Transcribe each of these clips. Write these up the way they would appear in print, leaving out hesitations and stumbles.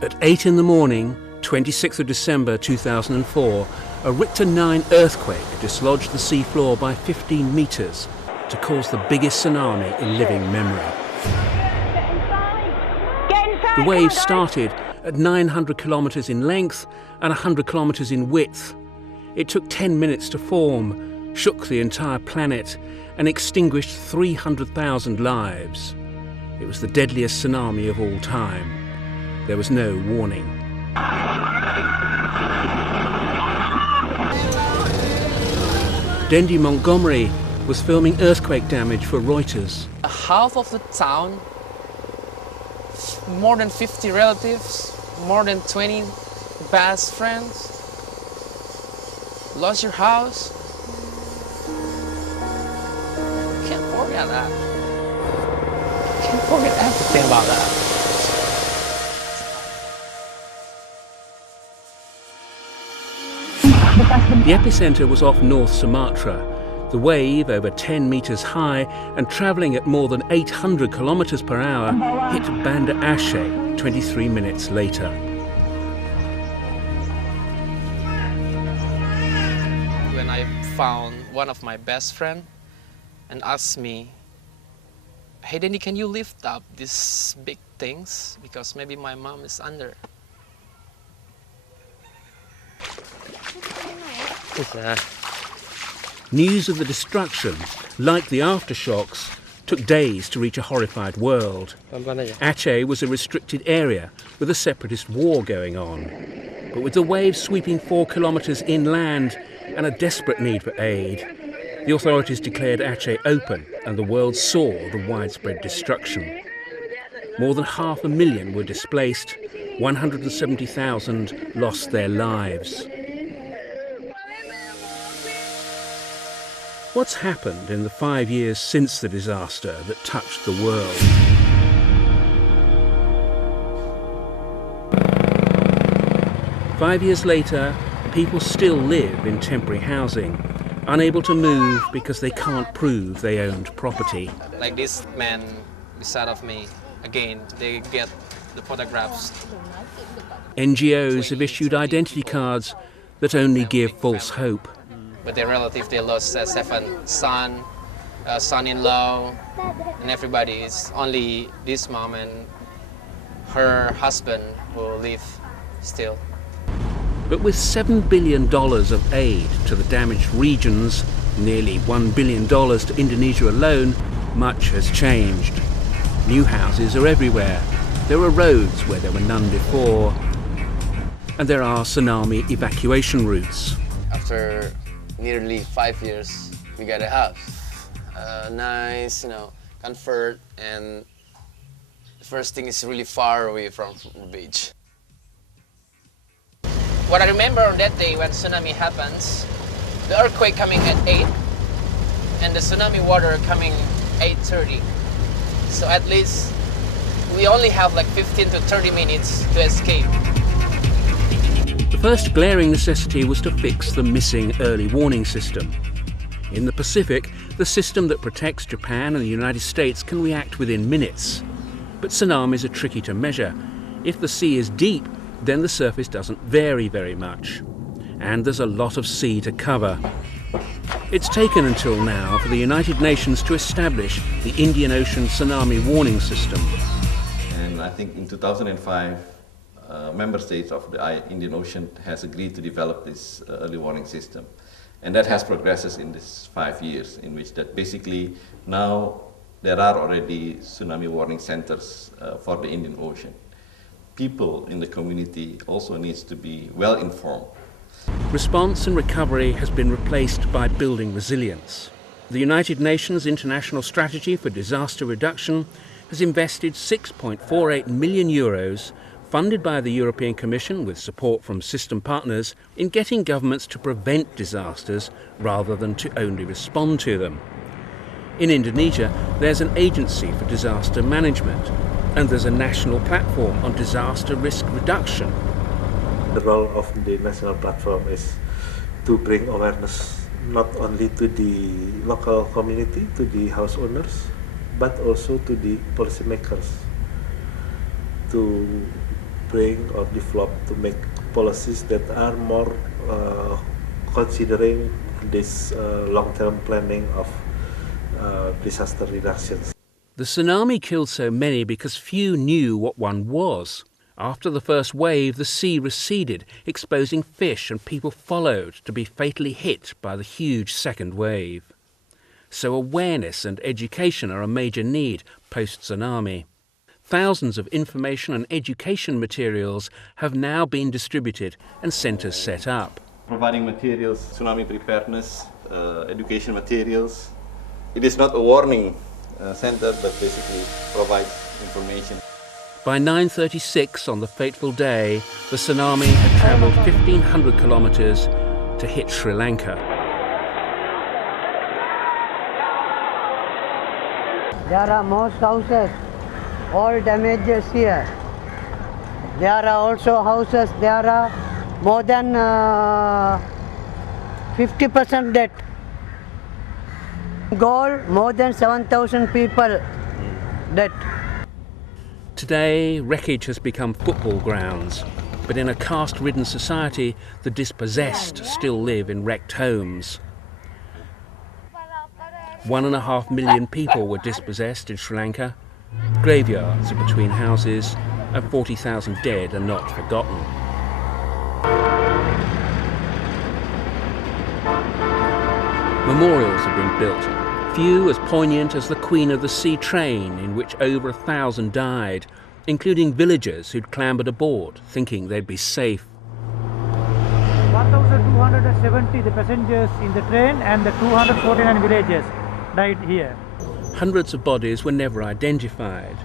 At 8 in the morning, 26th of December 2004, a Richter 9 earthquake dislodged the seafloor by 15 metres to cause the biggest tsunami in living memory. The wave started at 900 kilometres in length and 100 kilometres in width. It took 10 minutes to form, shook the entire planet and extinguished 300,000 lives. It was the deadliest tsunami of all time. There was no warning. Dendi Montgomery was filming earthquake damage for Reuters. Half of the town, more than 50 relatives, more than 20 best friends, lost your house. Can't forget that. Can't forget everything about that. The epicenter was off North Sumatra. The wave, over 10 meters high and traveling at more than 800 kilometers per hour, hit Banda Aceh 23 minutes later. When I found one of my best friends and asked me, "Hey Danny, can you lift up these big things? Because maybe my mom is under." News of the destruction, like the aftershocks, took days to reach a horrified world. Aceh was a restricted area with a separatist war going on. But with the waves sweeping 4 kilometres inland and a desperate need for aid, the authorities declared Aceh open and the world saw the widespread destruction. More than 500,000 were displaced, 170,000 lost their lives. What's happened in the 5 years since the disaster that touched the world? Five years later, people still live in temporary housing, unable to move because they can't prove they owned property. Like this man beside of me, again, they get the photographs. NGOs have issued identity cards that only give false hope. But their relative, they lost 7 sons, son-in-law, and everybody. It's only this mom and her husband who live still. But with $7 billion of aid to the damaged regions, nearly $1 billion to Indonesia alone, much has changed. New houses are everywhere. There are roads where there were none before. And there are tsunami evacuation routes. After nearly 5 years, we got a house. Nice, comfort, and the first thing is really far away from the beach. What I remember on that day when tsunami happens, the earthquake coming at 8, and the tsunami water coming 8:30. So at least we only have like 15 to 30 minutes to escape. The first glaring necessity was to fix the missing early warning system. In the Pacific, the system that protects Japan and the United States can react within minutes. But tsunamis are tricky to measure. If the sea is deep, then the surface doesn't vary very much. And there's a lot of sea to cover. It's taken until now for the United Nations to establish the Indian Ocean Tsunami Warning System. And I think in 2005, member states of the Indian Ocean has agreed to develop this early warning system. And that has progressed in these 5 years, in which that basically now there are already tsunami warning centers for the Indian Ocean. People in the community also needs to be well informed. Response and recovery has been replaced by building resilience. The United Nations International Strategy for Disaster Reduction has invested €6.48 million, funded by the European Commission with support from system partners, in getting governments to prevent disasters rather than to only respond to them. In Indonesia, there's an agency for disaster management, and there's a national platform on disaster risk reduction. The role of the national platform is to bring awareness not only to the local community, to the house owners, but also to the policymakers, to bring or develop to make policies that are more considering this long-term planning of disaster reductions. The tsunami killed so many because few knew what one was. After the first wave, the sea receded, exposing fish, and people followed to be fatally hit by the huge second wave. So awareness and education are a major need post-tsunami. Thousands of information and education materials have now been distributed and centres set up. Providing materials, tsunami preparedness, education materials. It is not a warning center, but basically provides information. By 9:36 on the fateful day, the tsunami had travelled 1,500 kilometres to hit Sri Lanka. There are most houses, all damages here. There are also houses, there are more than 50% dead. Gold, more than 7,000 people dead. Today, wreckage has become football grounds, but in a caste-ridden society, the dispossessed still live in wrecked homes. 1.5 million people were dispossessed in Sri Lanka. Graveyards are between houses, and 40,000 dead are not forgotten. Memorials have been built, few as poignant as the Queen of the Sea train, in which over 1,000 died, including villagers who'd clambered aboard, thinking they'd be safe. 1,270 the passengers in the train, and the 249 villagers died here. Hundreds of bodies were never identified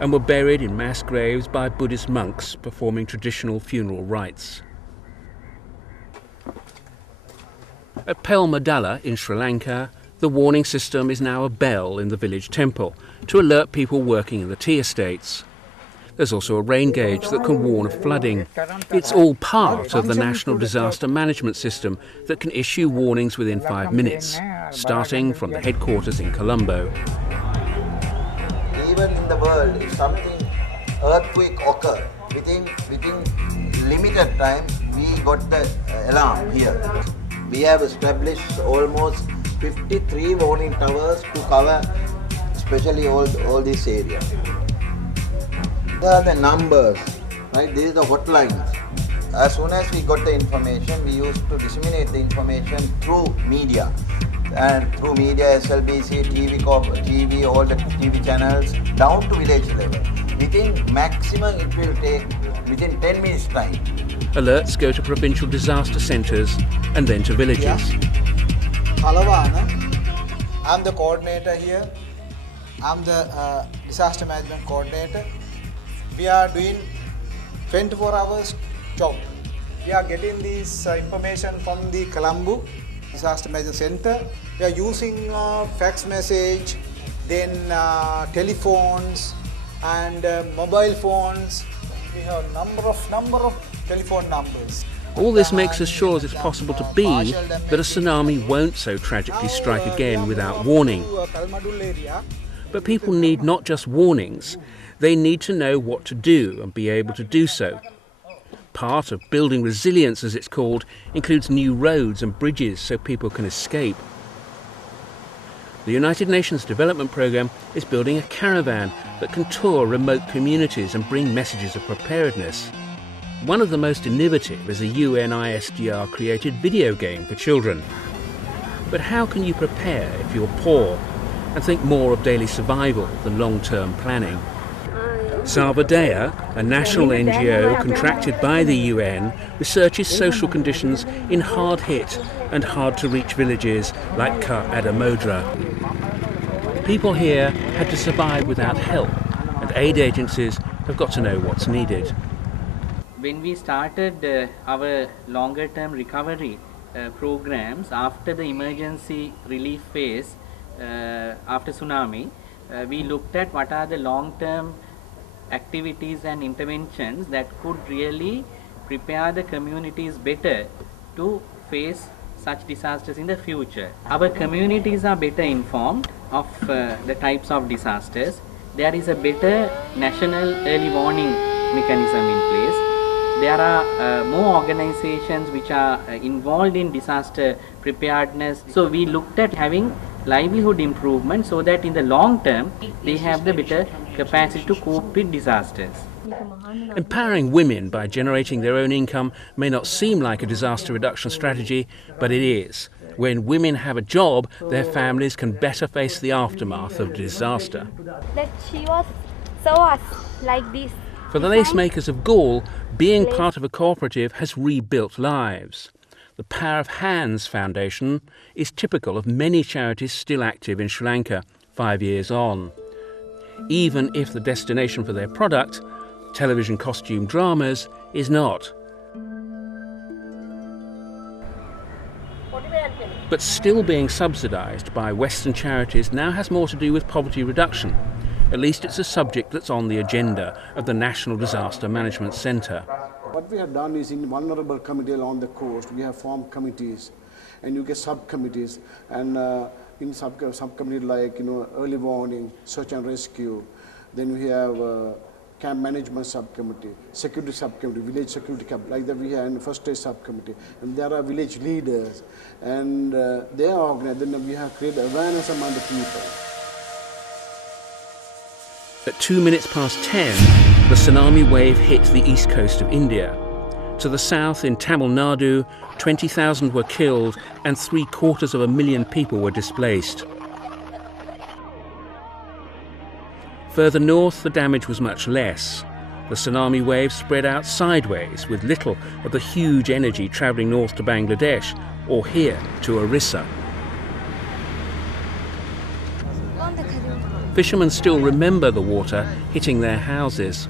and were buried in mass graves by Buddhist monks performing traditional funeral rites. At Pelmadala in Sri Lanka, the warning system is now a bell in the village temple to alert people working in the tea estates. There's also a rain gauge that can warn of flooding. It's all part of the National Disaster Management System that can issue warnings within 5 minutes, starting from the headquarters in Colombo. Even in the world, if something earthquake occur, within limited time, we got the alarm here. We have established almost 53 warning towers to cover especially all this area. There are the numbers, right? These are the hotlines. As soon as we got the information, we used to disseminate the information through media. And through media, SLBC, TV, all the TV channels, down to village level. Within maximum, it will take within 10 minutes time. Alerts go to provincial disaster centres and then to villages. Kalavana, I'm the coordinator here. I'm the disaster management coordinator. We are doing 24 hours job. We are getting this information from the Colombo Disaster Management Center. We are using fax message, then telephones and mobile phones. We have number of telephone numbers. All this makes us sure as it's possible to be that a tsunami won't so tragically strike again without warning. But people need not just warnings, they need to know what to do and be able to do so. Part of building resilience, as it's called, includes new roads and bridges so people can escape. The United Nations Development Programme is building a caravan that can tour remote communities and bring messages of preparedness. One of the most innovative is a UN ISDR-created video game for children. But how can you prepare if you're poor and think more of daily survival than long-term planning? Salvadea, a national NGO contracted by the UN, researches social conditions in hard-hit and hard-to-reach villages like Ka Adamodra. People here had to survive without help, and aid agencies have got to know what's needed. When we started our longer-term recovery programs after the emergency relief phase, after tsunami, we looked at what are the long-term activities and interventions that could really prepare the communities better to face such disasters in the future. Our communities are better informed of the types of disasters. There is a better national early warning mechanism in place. There are more organizations which are involved in disaster preparedness. So we looked at having livelihood improvement so that in the long term they have the better capacity to cope with disasters. Empowering women by generating their own income may not seem like a disaster reduction strategy, but it is. When women have a job, their families can better face the aftermath of disaster. That she was so us like this. For the lace makers of Gaul, being part of a cooperative has rebuilt lives. The Power of Hands Foundation is typical of many charities still active in Sri Lanka 5 years on. Even if the destination for their product, television costume dramas, is not. But still being subsidised by Western charities now has more to do with poverty reduction. At least it's a subject that's on the agenda of the National Disaster Management Centre. What we have done is in vulnerable community along the coast, we have formed committees and you get subcommittees, and in subcommittee like early warning, search and rescue, then we have camp management subcommittee, security subcommittee, village security camp, like that we have in first aid subcommittee, and there are village leaders, and they are organized. Then we have created awareness among the people. At 10:02, the tsunami wave hit the east coast of India. To the south, in Tamil Nadu, 20,000 were killed and 750,000 people were displaced. Further north, the damage was much less. The tsunami wave spread out sideways, with little of the huge energy travelling north to Bangladesh or here to Orissa. Fishermen still remember the water hitting their houses.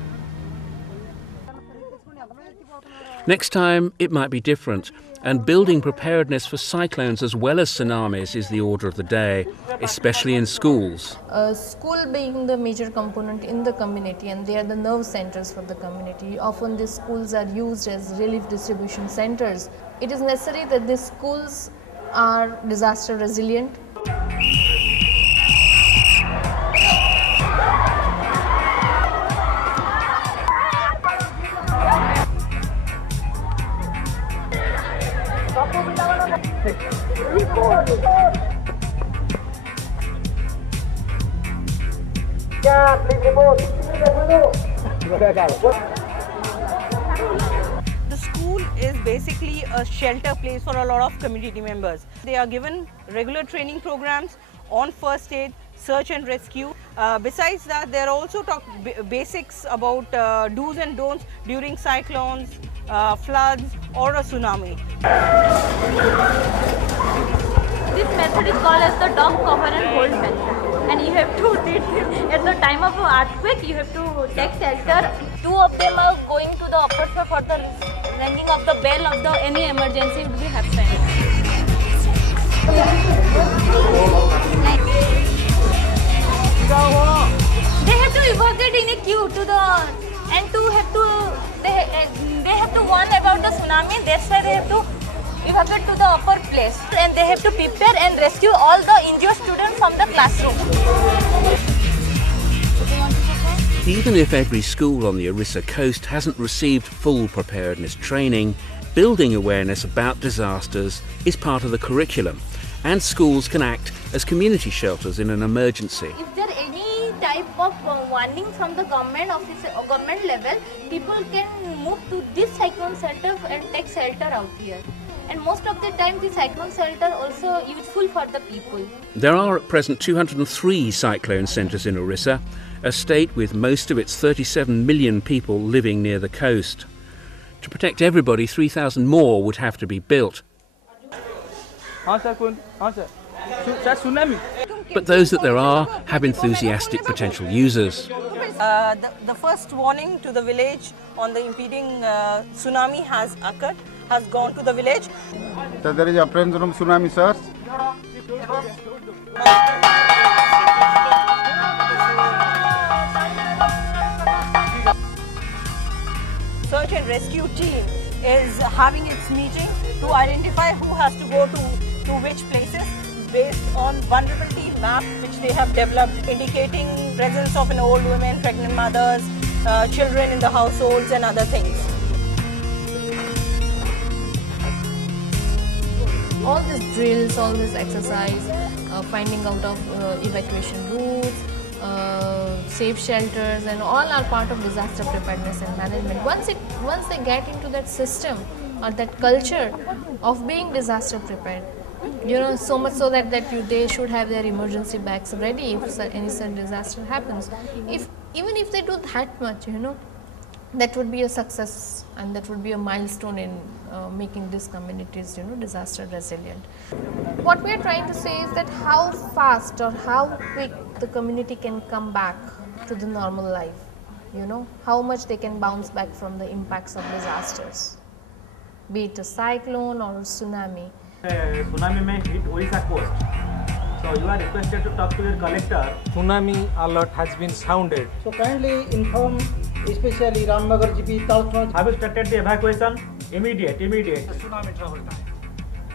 Next time, it might be different, and building preparedness for cyclones as well as tsunamis is the order of the day, especially in schools. School being the major component in the community, and they are the nerve centers for the community. Often these schools are used as relief distribution centers. It is necessary that these schools are disaster resilient. The school is basically a shelter place for a lot of community members. They are given regular training programs on first aid, search and rescue. Besides that, they are also taught basics about do's and don'ts during cyclones, floods or a tsunami. This method is called as the dog cover and hold method. And you have to, at the time of an earthquake, you have to take shelter. Two of them are going to the upper floor for the ringing of the bell of the any emergency would be happening. They have to evacuate in a queue to the, and to have to, they have to warn about the tsunami. That's why they have to evacuate to the upper place, and they have to prepare and rescue all the injured students from the classroom. Even if every school on the Orissa coast hasn't received full preparedness training, building awareness about disasters is part of the curriculum, and schools can act as community shelters in an emergency. If there any type of warning from the government office or government level, people can move to this cyclone shelter and take shelter out here. And most of the time, the cyclone shelter also useful for the people. There are at present 203 cyclone centres in Orissa, a state with most of its 37 million people living near the coast. To protect everybody, 3,000 more would have to be built. But those that there are have enthusiastic potential users. The first warning to the village on the impending tsunami has occurred, has gone to the village. So there is a presence of tsunami, sir. Search and rescue team is having its meeting to identify who has to go to which places based on vulnerability map which they have developed, indicating presence of an old woman, pregnant mothers, children in the households and other things. All these drills, all this exercise, finding out of evacuation routes, safe shelters, and all are part of disaster preparedness and management. Once they get into that system or that culture of being disaster prepared, so much so that they should have their emergency bags ready if any such disaster happens. Even if they do that much, that would be a success, and that would be a milestone in making these communities, disaster resilient. What we are trying to say is that how fast or how quick the community can come back to the normal life, how much they can bounce back from the impacts of disasters, be it a cyclone or a tsunami. Tsunami may hit Odisha coast. So you are requested to talk to your collector. Tsunami alert has been sounded. So kindly inform especially Ramnagar GP, Talkno. Have you started the evacuation? Immediate. The tsunami travel time.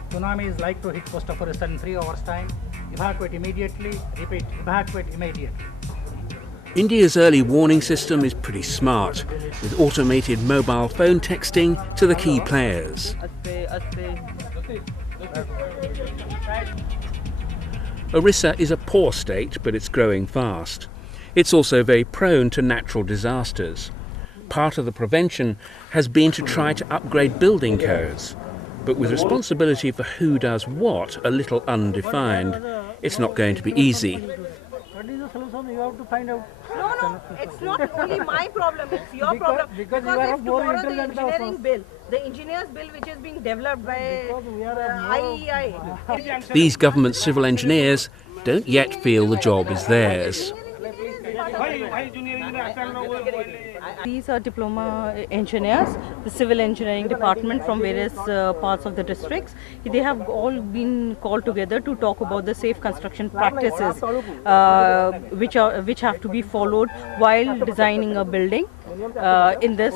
Tsunami is like to hit coastal forest in 3 hours time. Evacuate immediately. Repeat, evacuate immediately. India's early warning system is pretty smart, with automated mobile phone texting to the key players. Orissa is a poor state, but it's growing fast. It's also very prone to natural disasters. Part of the prevention has been to try to upgrade building codes, but with responsibility for who does what a little undefined, it's not going to be easy. What is the solution? You have to find out. No, it's not only my problem, it's your problem. Because if tomorrow the engineering bill, the engineer's bill which is being developed by IEI. These government civil engineers don't yet feel the job is theirs. These are diploma engineers, the civil engineering department from various parts of the districts. They have all been called together to talk about the safe construction practices which have to be followed while designing a building in this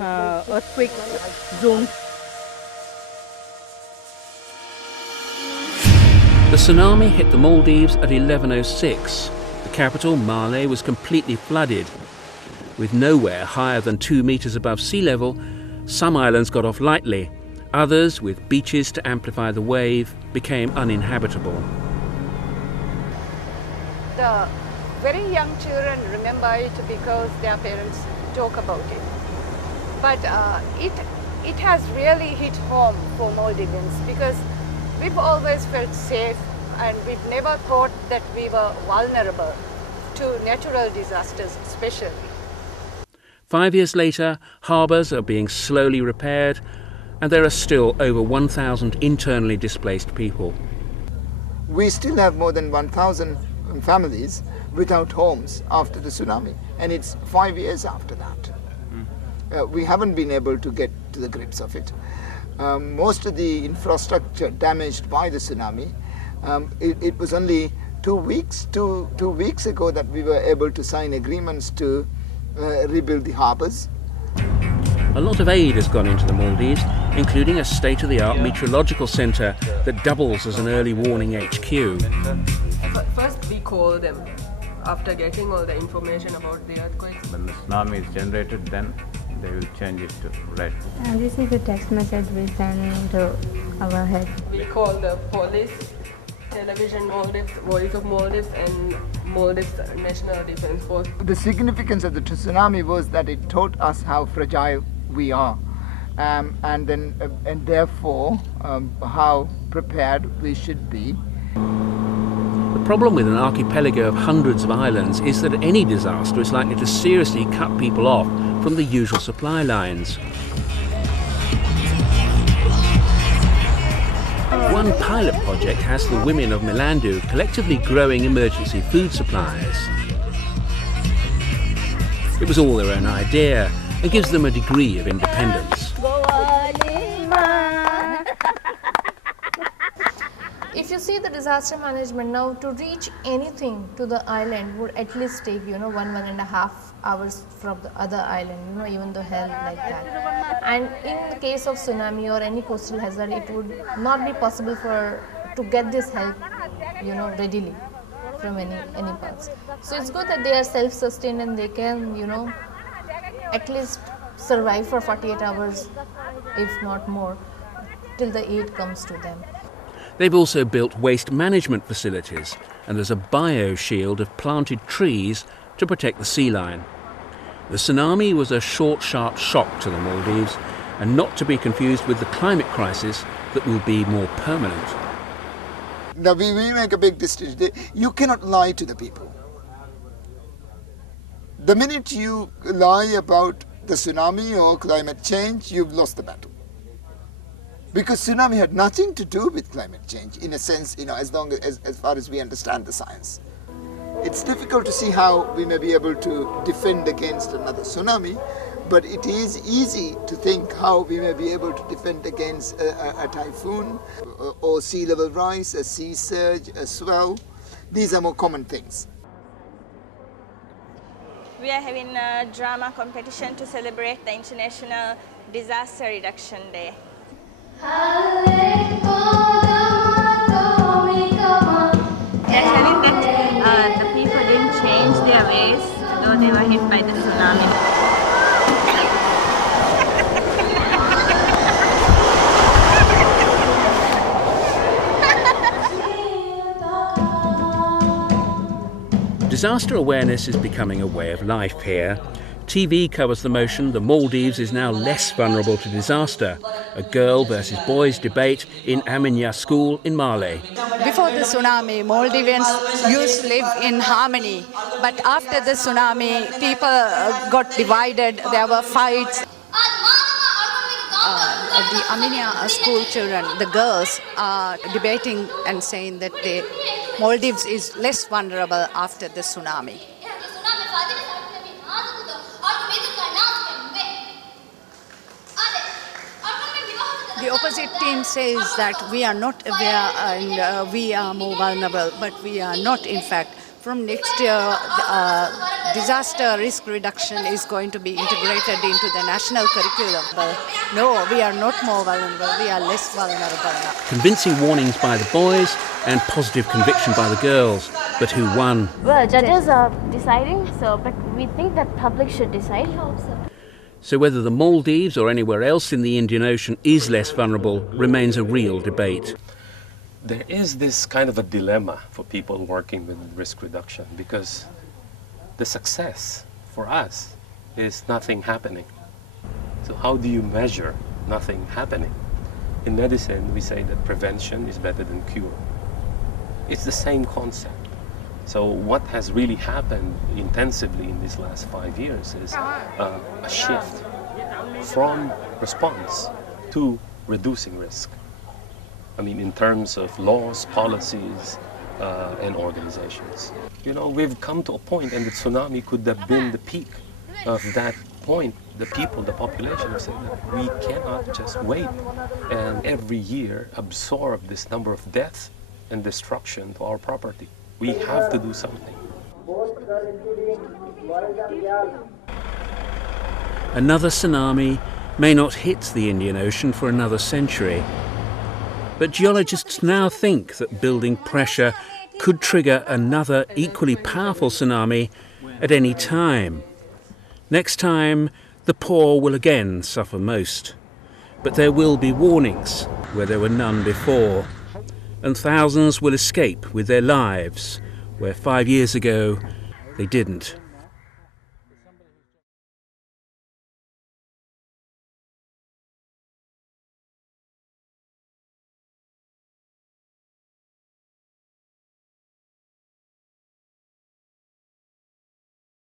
earthquake zone. The tsunami hit the Maldives at 11:06. The capital, Male, was completely flooded. With nowhere higher than 2 meters above sea level, some islands got off lightly. Others, with beaches to amplify the wave, became uninhabitable. The very young children remember it because their parents talk about it. But it has really hit home for Maldivians because we've always felt safe and we've never thought that we were vulnerable to natural disasters especially. 5 years later, harbours are being slowly repaired, and there are still over 1,000 internally displaced people. We still have more than 1,000 families without homes after the tsunami, and it's 5 years after that. We haven't been able to get to the grips of it. Most of the infrastructure damaged by the tsunami, it was only 2 weeks ago that we were able to sign agreements to rebuild the harbours. A lot of aid has gone into the Maldives, including a state-of-the-art meteorological centre that doubles as an early warning HQ. First we call them after getting all the information about the earthquakes. When the tsunami is generated, then they will change it to red. And this is a text message we send to our head. We call the police, television Maldives, Voice of Maldives, and Maldives National Defence Force. The significance of the tsunami was that it taught us how fragile we are, and therefore how prepared we should be. The problem with an archipelago of hundreds of islands is that any disaster is likely to seriously cut people off from the usual supply lines. One pilot project has the women of Milandu collectively growing emergency food supplies. It was all their own idea and gives them a degree of independence. If you see the disaster management now, to reach anything to the island would at least take 1.5 hours from the other island, even though held like that. And in the case of tsunami or any coastal hazard, it would not be possible to get this help readily from any parts. So it's good that they are self-sustained and they can at least survive for 48 hours, if not more, till the aid comes to them. They've also built waste management facilities, and there's a bioshield of planted trees to protect the sea line. The tsunami was a short, sharp shock to the Maldives, and not to be confused with the climate crisis that will be more permanent. Now we make a big distinction. You cannot lie to the people. The minute you lie about the tsunami or climate change, you've lost the battle. Because tsunami had nothing to do with climate change, in a sense, as far as we understand the science. It's difficult to see how we may be able to defend against another tsunami, but it is easy to think how we may be able to defend against a typhoon or sea level rise, a sea surge, a swell. These are more common things. We are having a drama competition to celebrate the International Disaster Reduction Day. They are telling that the people didn't change their ways, though they were hit by the tsunami. Disaster awareness is becoming a way of life here. TV covers the notion the Maldives is now less vulnerable to disaster. A girl versus boys debate in Aminya School in Male. Before the tsunami, Maldivians used to live in harmony. But after the tsunami, people got divided. There were fights. The Aminya school children, the girls, are debating and saying that the Maldives is less vulnerable after the tsunami. The opposite team says that we are not aware and we are more vulnerable, but we are not, in fact. From next year, disaster risk reduction is going to be integrated into the national curriculum. But no, we are not more vulnerable, we are less vulnerable now. Convincing warnings by the boys and positive conviction by the girls. But who won? Well, judges are deciding, but we think that public should decide. So whether the Maldives or anywhere else in the Indian Ocean is less vulnerable remains a real debate. There is this kind of a dilemma for people working with risk reduction, because the success for us is nothing happening. So how do you measure nothing happening? In medicine, we say that prevention is better than cure. It's the same concept. So what has really happened intensively in these last 5 years is a shift from response to reducing risk. I mean, in terms of laws, policies, and organizations. You know, we've come to a point, and the tsunami could have been the peak of that point. The people, the population have said that we cannot just wait and every year absorb this number of deaths and destruction to our property. We have to do something. Another tsunami may not hit the Indian Ocean for another century. But geologists now think that building pressure could trigger another equally powerful tsunami at any time. Next time, the poor will again suffer most. But there will be warnings where there were none before. And thousands will escape with their lives where 5 years ago they didn't.